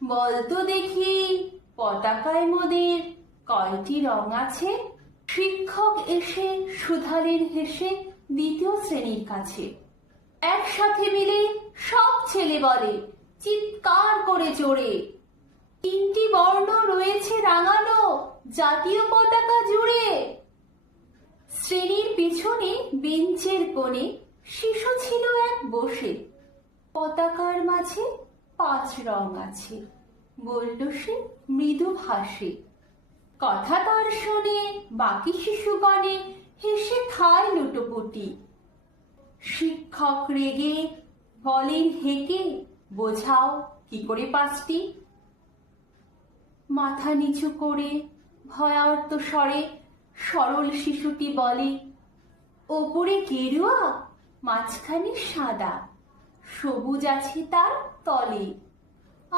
বলতো দেখি, পতাকায় মোদের কয়টি রং আছে? শিক্ষক এসে শুধালেন হেসে দ্বিতীয় শ্রেণীর কাছে। একসাথে মিলে সব ছেলে বলে, চিৎকার করে জোরে, তিনটি বর্ণ রয়েছে রাঙানো জাতীয় পতাকা জুড়ে। শ্রেণীর পিছনে বেঞ্চের কোণে শিশু ছিল এক বসে। পতাকার মাঝে 5 রং আছে, বলল সে মৃদু ভাষে। কথা তার শুনে বাকি শিশুগণে হেসে খায় লুটোপুটি। শিক্ষক রেগে বলেন হেঁকে, বোঝাও কি করে 5টি? মাথা নিচু করে ভয়ার্ত স্বরে সরল শিশুটি বলে, ওপরে গেরুয়া, মাঝখানে সাদা, সবুজ আছে তার তলে।